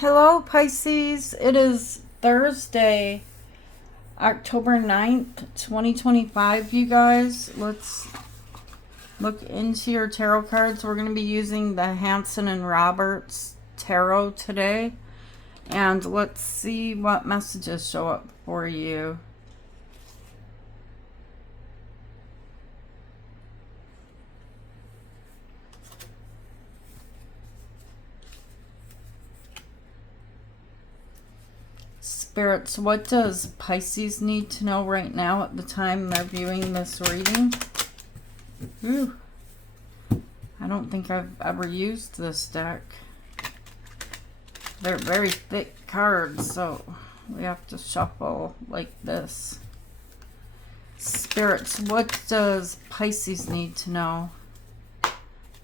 Hello, Pisces. It is Thursday, October 9th, 2025, you guys. Let's look into your tarot cards. We're going to be using the Hanson and Roberts Tarot today. And let's see what messages show up for you. Spirits, what does Pisces need to know right now at the time they're viewing this reading? Ooh. I don't think I've ever used this deck. They're very thick cards, so we have to shuffle like this. Spirits, what does Pisces need to know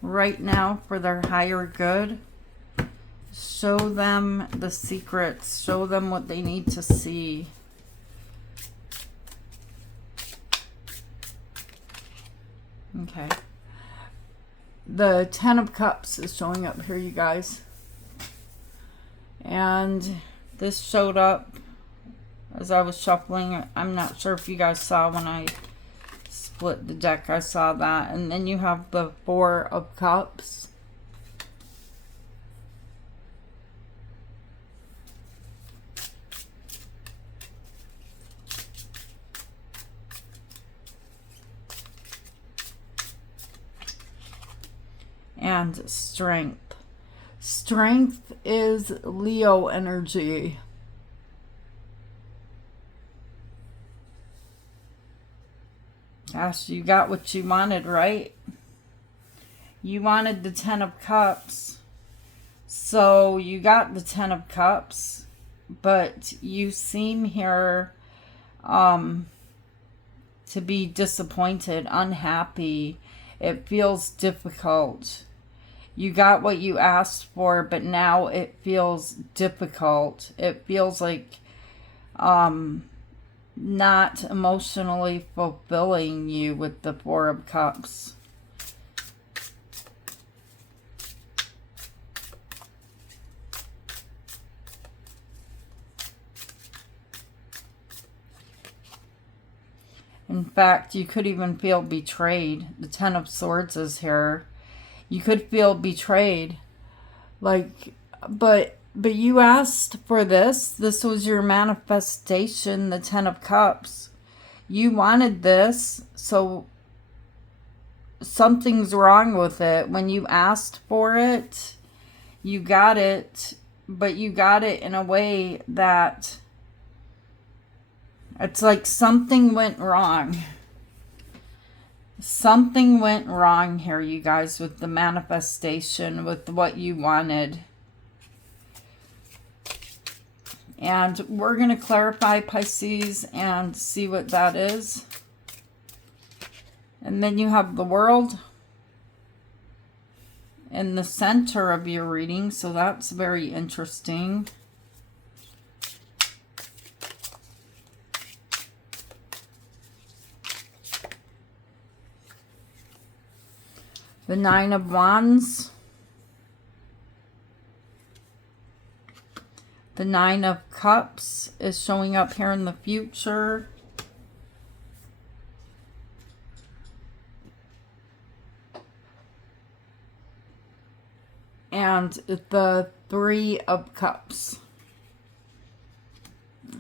right now for their higher good? Show them the secrets. Show them what they need to see. Okay. The Ten of Cups is showing up here, you guys. And this showed up as I was shuffling. I'm not sure if you guys saw when I split the deck. I saw that. And then you have the Four of Cups. And Strength. Strength is Leo energy. Gosh, you got what you wanted, right? You wanted the Ten of Cups. So you got the Ten of Cups. But you seem here to be disappointed, unhappy. It feels difficult. You got what you asked for, but now it feels difficult. It feels like not emotionally fulfilling you with the Four of Cups. In fact, you could even feel betrayed. The Ten of Swords is here. You could feel betrayed. Like, but you asked for this. This was your manifestation, the Ten of Cups. You wanted this, so something's wrong with it. When you asked for it, you got it, but you got it in a way that it's like something went wrong. Something went wrong here, you guys, with the manifestation, with what you wanted. And we're going to clarify, Pisces, and see what that is. And then you have the World in the center of your reading, so that's very interesting. The Nine of Wands. The Nine of Cups is showing up here in the future. And the Three of Cups.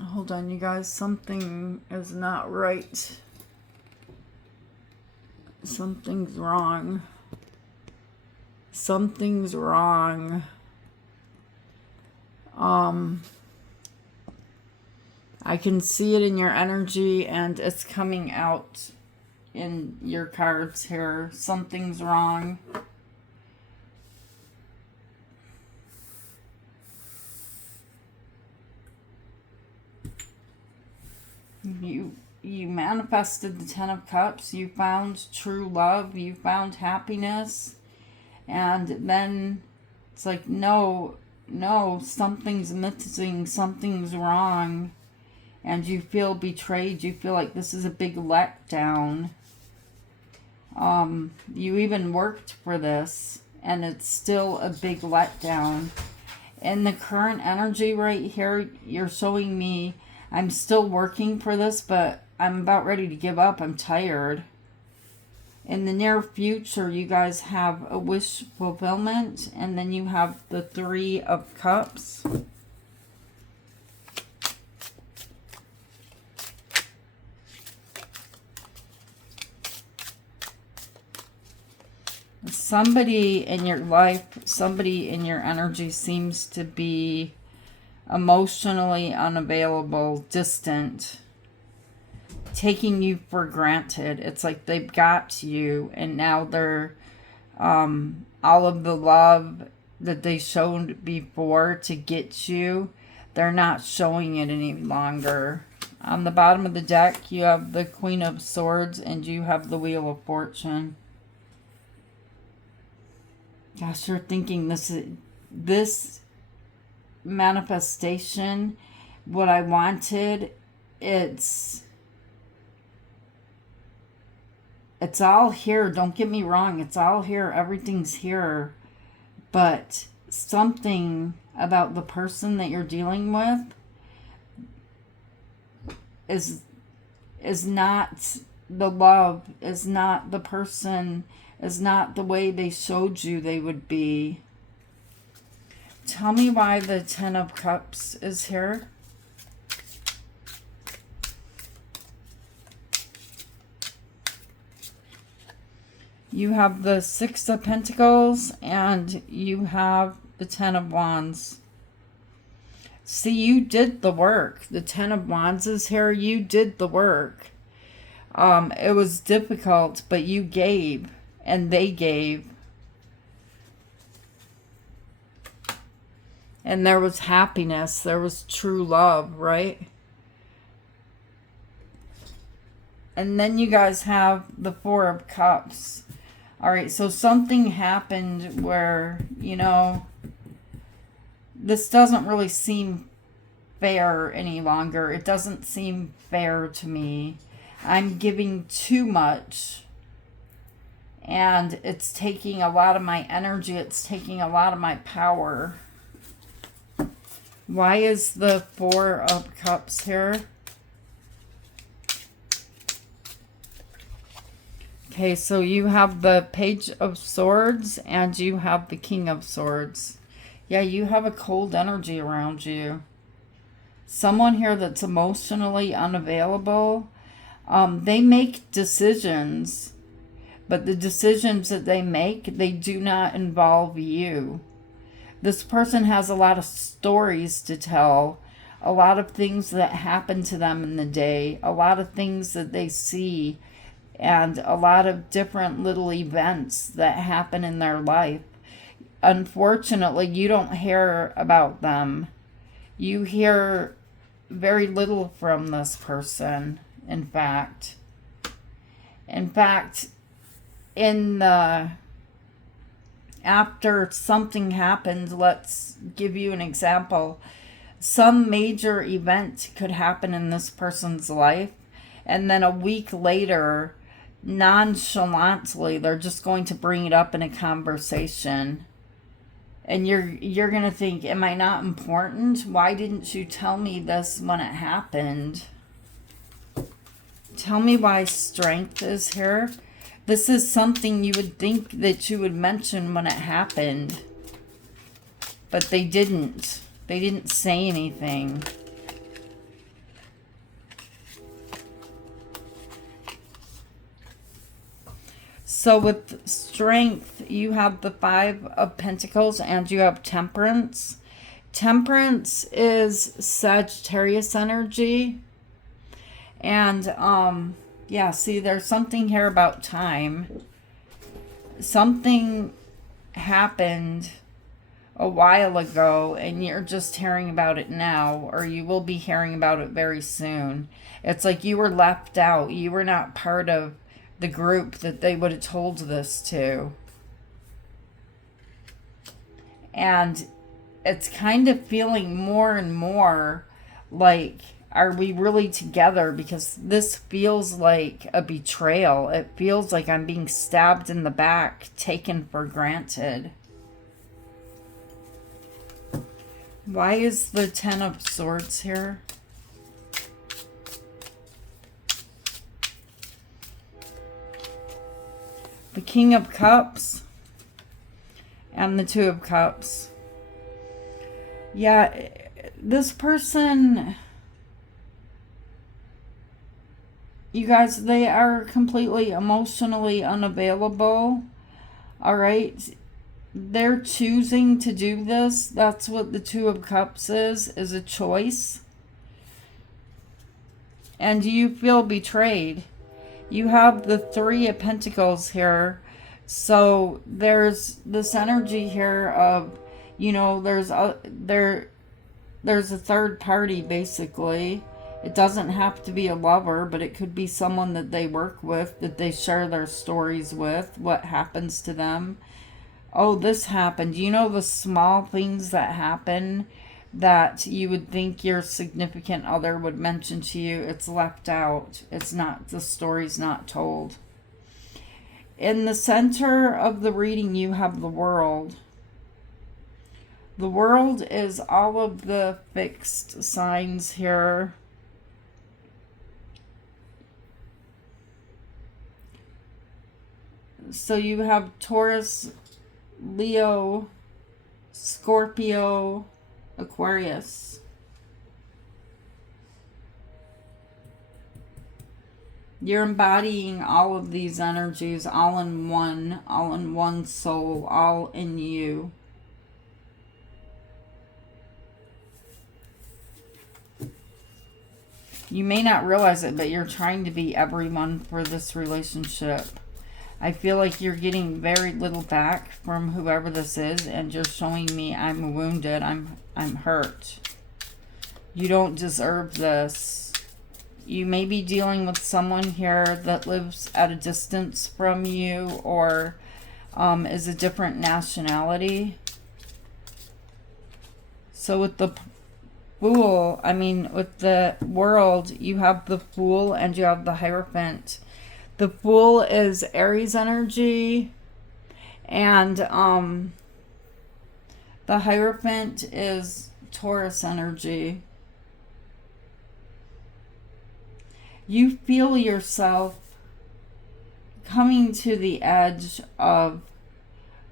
Hold on, you guys. Something is not right. Something's wrong. Something's wrong. I can see it in your energy, and it's coming out in your cards here. Something's wrong. You manifested the Ten of Cups. You found true love. You found happiness. And then it's like, no, something's missing, something's wrong. And you feel betrayed. You feel like this is a big letdown. You even worked for this, and it's still a big letdown. In the current energy right here, you're showing me I'm still working for this, but I'm about ready to give up. I'm tired. In the near future, you guys have a wish fulfillment, and then you have the Three of Cups. Somebody in your life, somebody in your energy seems to be emotionally unavailable, distant, taking you for granted. It's like they've got you, and now they're all of the love that they showed before to get you, they're not showing it any longer. On the bottom of the deck, you have the Queen of Swords and you have the Wheel of Fortune. Gosh, you're thinking this manifestation, what I wanted, it's all here. Don't get me wrong. It's all here. Everything's here. But something about the person that you're dealing with is not the love, is not the person, is not the way they showed you they would be. Tell me why the Ten of Cups is here. You have the Six of Pentacles and you have the Ten of Wands. See, you did the work. The Ten of Wands is here. You did the work. It was difficult, but you gave and they gave. And there was happiness. There was true love, right? And then you guys have the Four of Cups. All right, so something happened where, you know, this doesn't really seem fair any longer. It doesn't seem fair to me. I'm giving too much. And it's taking a lot of my energy. It's taking a lot of my power. Why is the Four of Cups here? Okay, so you have the Page of Swords and you have the King of Swords. Yeah, you have a cold energy around you. Someone here that's emotionally unavailable. They make decisions, but the decisions that they make, they do not involve you. This person has a lot of stories to tell, a lot of things that happen to them in the day, a lot of things that they see, and a lot of different little events that happen in their life. Unfortunately, you don't hear about them. You hear very little from this person, in fact. After something happened, let's give you an example. Some major event could happen in this person's life, and then a week later, nonchalantly, they're just going to bring it up in a conversation. And you're going to think, am I not important? Why didn't you tell me this when it happened? Tell me why Strength is here. This is something you would think that you would mention when it happened. But they didn't. They didn't say anything. So with Strength, you have the Five of Pentacles and you have Temperance. Temperance is Sagittarius energy. And, yeah, see, there's something here about time. Something happened a while ago and you're just hearing about it now, or you will be hearing about it very soon. It's like you were left out. You were not part of the group that they would have told this to. And it's kind of feeling more and more like, are we really together? Because this feels like a betrayal. It feels like I'm being stabbed in the back, taken for granted. Why is the Ten of Swords here? The King of Cups and the Two of Cups. Yeah, this person, you guys, they are completely emotionally unavailable. All right. They're choosing to do this. That's what the Two of Cups is a choice. And you feel betrayed. You have the Three of Pentacles here. So there's this energy here of, you know, there's a third party, basically. It doesn't have to be a lover, but it could be someone that they work with, that they share their stories with, what happens to them. Oh, this happened. You know, the small things that happen that you would think your significant other would mention to you, it's left out. It's not, the story's not told. In the center of the reading, you have the World. The World is all of the fixed signs here. So you have Taurus, Leo, Scorpio, Aquarius. You're embodying all of these energies all in one soul, all in you. You may not realize it, but you're trying to be everyone for this relationship. I feel like you're getting very little back from whoever this is, and you're showing me I'm wounded, I'm hurt. You don't deserve this. You may be dealing with someone here that lives at a distance from you, or is a different nationality. So with the Fool, I mean, with the World, you have the Fool and you have the Hierophant. The Fool is Aries energy, and the Hierophant is Taurus energy. You feel yourself coming to the edge of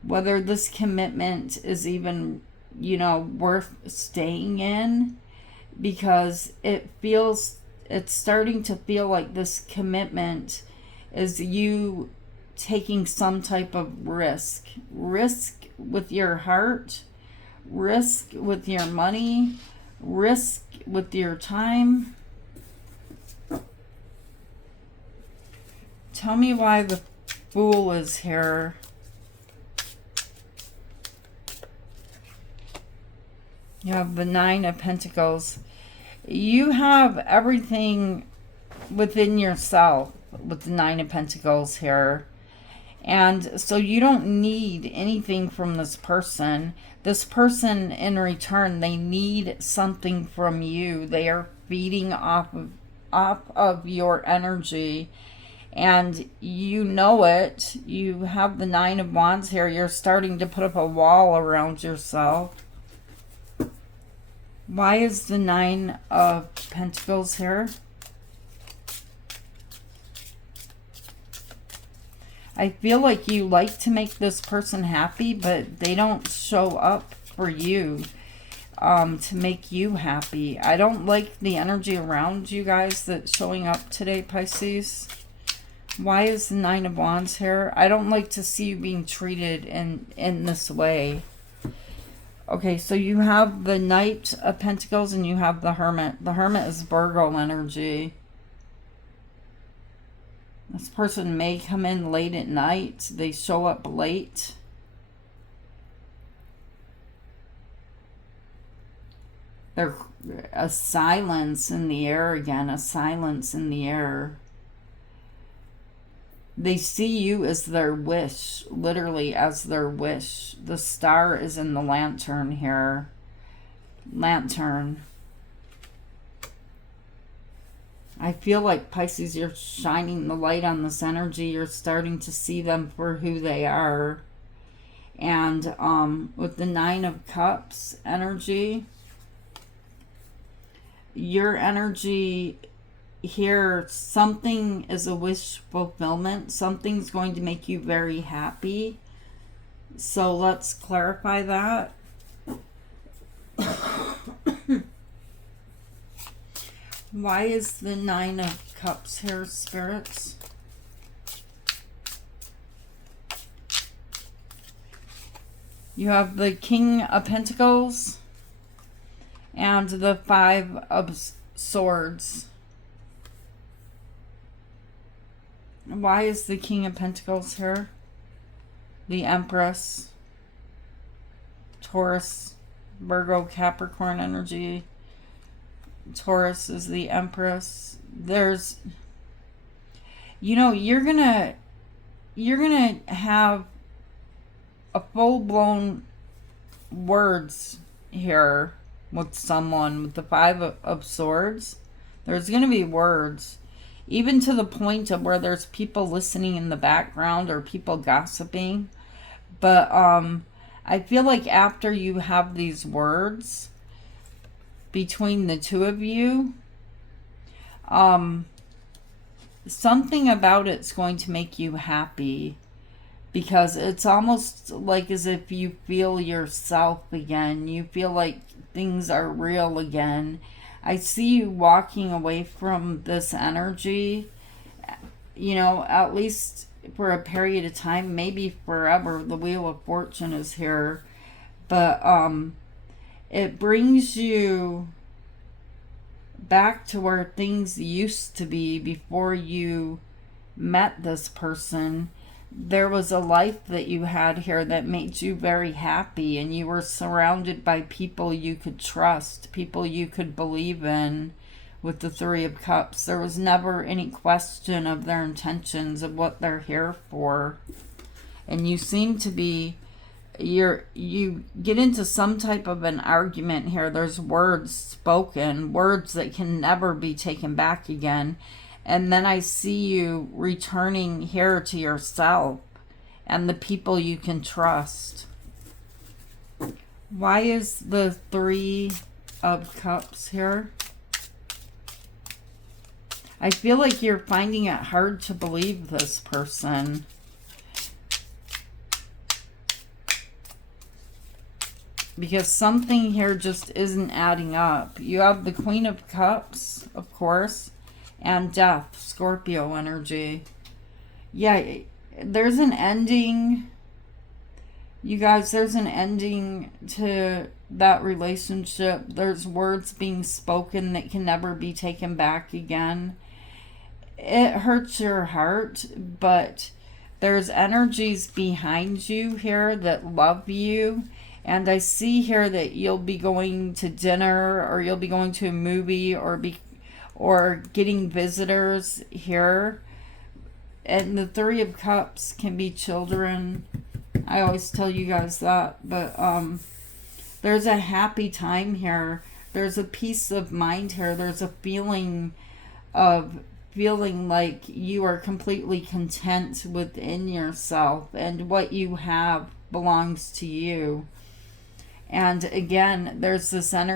whether this commitment is even, you know, worth staying in, because it's starting to feel like this commitment is you taking some type of risk with your heart, risk with your money, risk with your time. Tell me why the Fool is here. You have the Nine of Pentacles. You have everything within yourself with the Nine of Pentacles here. And so you don't need anything from this person. This person, in return, they need something from you. They are feeding off of your energy. And you know it. You have the Nine of Wands here. You're starting to put up a wall around yourself. Why is the Nine of Pentacles here? I feel like you like to make this person happy, but they don't show up for you to make you happy. I don't like the energy around you guys that's showing up today, Pisces. Why is the Nine of Wands here? I don't like to see you being treated in this way. Okay, so you have the Knight of Pentacles and you have the Hermit. The Hermit is Virgo energy. This person may come in late at night. They show up late. There's a silence in the air again. A silence in the air. They see you as their wish, literally as their wish. The star is in the lantern here. Lantern. I feel like, Pisces, you're shining the light on this energy. You're starting to see them for who they are. And with the Nine of Cups energy, your energy here, something is a wish fulfillment. Something's going to make you very happy. So let's clarify that. Why is the Nine of Cups here, spirits? You have the King of Pentacles and the Five of Swords. Why is the King of Pentacles here? The Empress, Taurus, Virgo, Capricorn energy. Taurus is the Empress. There's, you know, you're gonna have a full-blown words here with someone with the Five of Swords. There's gonna be words, even to the point of where there's people listening in the background or people gossiping. But I feel like after you have these words between the two of you, something about it's going to make you happy, because it's almost like as if you feel yourself again. You feel like things are real again. I see you walking away from this energy, you know, at least for a period of time, maybe forever. The Wheel of Fortune is here, but it brings you back to where things used to be before you met this person. There was a life that you had here that made you very happy, and you were surrounded by people you could trust, people you could believe in. With the Three of Cups, there was never any question of their intentions, of what they're here for. And you seem to be, you get into some type of an argument here. There's words spoken, words that can never be taken back again. And then I see you returning here to yourself and the people you can trust. Why is the Three of Cups here? I feel like you're finding it hard to believe this person. Because something here just isn't adding up. You have the Queen of Cups, of course, and Death, Scorpio energy. Yeah, there's an ending. You guys, there's an ending to that relationship. There's words being spoken that can never be taken back again. It hurts your heart, but there's energies behind you here that love you. And I see here that you'll be going to dinner, or you'll be going to a movie, or getting visitors here. And the Three of Cups can be children. I always tell you guys that. But there's a happy time here. There's a peace of mind here. There's a feeling like you are completely content within yourself, and what you have belongs to you. And again, there's this energy